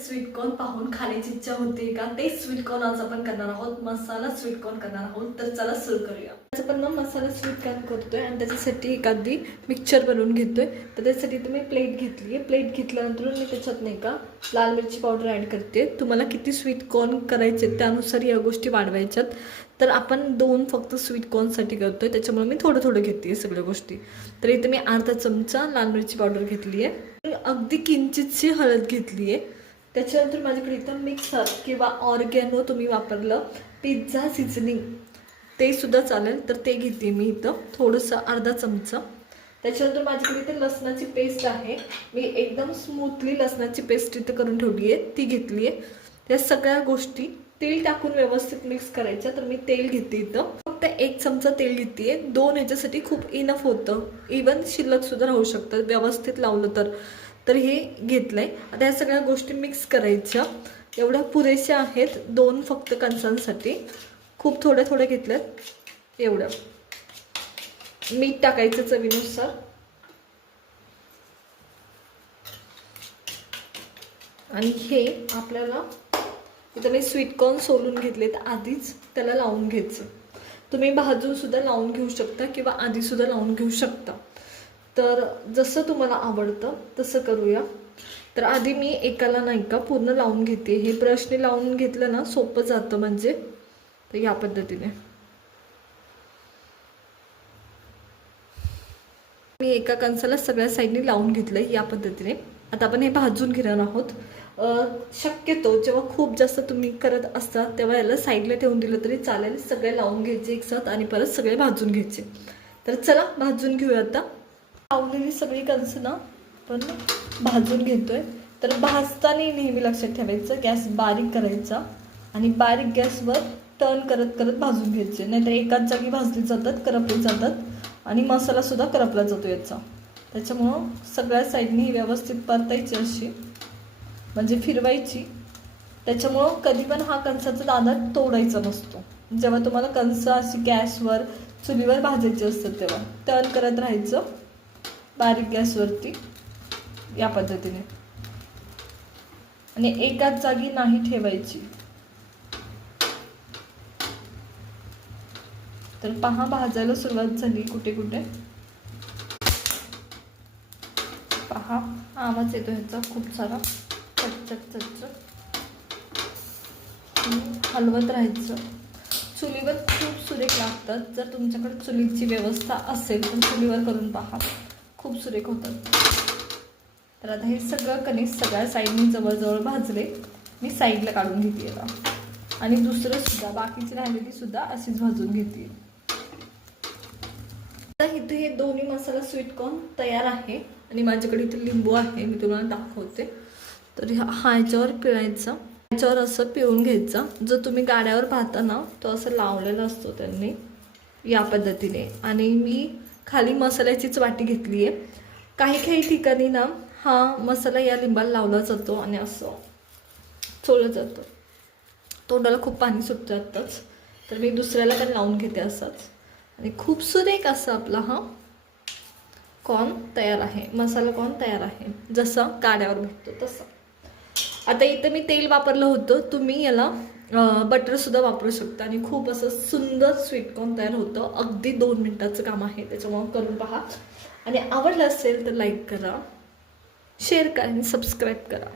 Sweet corn पाहून खाण्याची इच्छा होते का? ते स्वीट कॉर्न आज आपण करणार आहोत, मसाला स्वीट कॉर्न करणार आहोत. तर चला सुरू करूया. आज आपण मसाला स्वीट कॉर्न करतोय आणि त्याच्यासाठी एखादी मिक्सचर बनवून घेतोय. तर त्यासाठी तुम्ही प्लेट घेतली आहे. प्लेट घेतल्यानंतर मी त्याच्यात नाही का लाल मिरची पावडर ॲड करते. तुम्हाला किती स्वीट कॉर्न करायचे त्यानुसार या गोष्टी वाढवायच्यात. तर आपण 2 फक्त स्वीट कॉर्नसाठी करतोय, त्याच्यामुळे मी थोडं थोडं घेते सगळ्या गोष्टी. तर इथे मी अर्धा चमचा लाल मिरची पावडर घेतली आहे, अगदी किंचितशी हळद घेतली आहे. त्याच्यानंतर माझ्याकडे इथं मिक्सर किंवा ऑर्गॅनो तुम्ही वापरलं, पिझ्झा सीझनिंग ते सुद्धा चालेल, तर ते घेते मी इथं थोडंसं अर्धा चमचा. त्याच्यानंतर माझ्याकडे इथे लसणाची पेस्ट आहे. मी एकदम स्मूथली लसणाची पेस्ट इथं करून ठेवली आहे, ती घेतली आहे. या सगळ्या गोष्टी तेल टाकून व्यवस्थित मिक्स करायच्या. तर मी तेल घेते इथं, फक्त 1 चमचा तेल घेते. 2 ह्याच्यासाठी खूप इनफ होतं. इवन शिल्लक सुद्धा राहू शकतं व्यवस्थित लावलं तर हे घेतलंय. आता या सगळ्या गोष्टी मिक्स करायच्या. एवढ्या पुरेशा आहेत 2 फक्त कणसांसाठी. खूप थोड्या थोड्या घेतल्यात एवढं. मीठ टाकायचं चवीनुसार. आणि हे आपल्याला इथं मी स्वीट कॉर्न सोलून घेतलेत आधीच, त्याला लावून घ्यायचं. तुम्ही भाजून सुद्धा लावून घेऊ शकता किंवा आधी सुद्धा लावून घेऊ शकता. तर जसं तुम्हाला आवडतं तसं करूया. तर आधी मी एकाला नाही का पूर्ण लावून घेते. हे ब्रशने लावून घेतलं ना सोपं जातं म्हणजे. तर या पद्धतीने मी एका कणसाला सगळ्या साईडने लावून घेतलंय या पद्धतीने. आता आपण हे भाजून घेणार आहोत. शक्यतो जेव्हा खूप जास्त तुम्ही करत असता तेव्हा याला साईडला ठेवून दिलं तरी चालेल. सगळे लावून घ्यायचे एकसाथ आणि परत सगळे भाजून घ्यायचे. तर चला भाजून घेऊया. आता लावलेली सगळी कणसं ना पण भाजून घेतोय. तर भाजताना नेहमी लक्षात ठेवायचं गॅस बारीक करायचा आणि बारीक गॅसवर टर्न करत करत भाजून घ्यायचे. नाहीतर एकाच जागी भाजली जातात, करपली जातात आणि मसाला सुद्धा करपला जातो याचा. त्याच्यामुळं सगळ्या साईडनी व्यवस्थित परतायची अशी, म्हणजे फिरवायची. त्याच्यामुळं कधी पण हा कणसाचा दाणा तोडायचा नसतो. जेव्हा तुम्हाला कणस अशी गॅसवर चुलीवर भाजायची असतात तेव्हा टर्न करत राहायचं बारीक गॅसवरती या पद्धतीने. आणि एकाच जागी नाही ठेवायची. तर पहा भाजायला सुरुवात झाली कुठे कुठे. पहा आवाज येतो ह्याचा खूप सारा. चटचट चटचट हलवत राहायचं. चुलीवर खूप सुरेख लागतात. जर तुमच्याकडे चुलीची व्यवस्था असेल तर चुलीवर करून पहा, खूप सुरेख होतात. तर आता हे सगळं कणिक सगळ्या साईडनी जवळजवळ भाजले. मी साईडला काढून घेते याला आणि दुसरं सुद्धा बाकीची राहिलेली सुद्धा अशीच भाजून घेते. आता इथे हे दोन्ही मसाला स्वीट कॉर्न तयार आहे आणि माझ्याकडे इथे लिंबू आहे, मी तुम्हाला दाखवते. तर हा ह्याच्यावर पिळायचा, ह्याच्यावर असं पिळून घ्यायचा. जो तुम्ही गाड्यावर पाहता ना तो असं लावलेला असतो त्यांनी या पद्धतीने. आणि मी खाली मसाल्याचीच वाटी घेतली आहे. काही काही ठिकाणी ना हा मसाला या लिंबाला लावला जातो आणि असं चोळलं जातं. तोंडाला खूप पाणी सुटतं आत्ताच. तर मी दुसऱ्याला पण लावून घेते असंच. आणि खूप सुरेख असं आपला हा कॉर्न तयार आहे, मसाला कॉर्न तयार आहे, जसं गाड्यावर भेटतो तसं. आता इथं मी तेल वापरलं होतं, तुम्ही याला बटरसुद्धा वापरू शकता आणि खूप असं सुंदर स्वीट कॉर्न तयार होतं. अगदी 2 मिनिटाचं काम आहे, त्याच्यामुळे करून पहा. आणि आवडलं असेल तर लाईक करा, शेअर करा आणि सबस्क्राईब करा.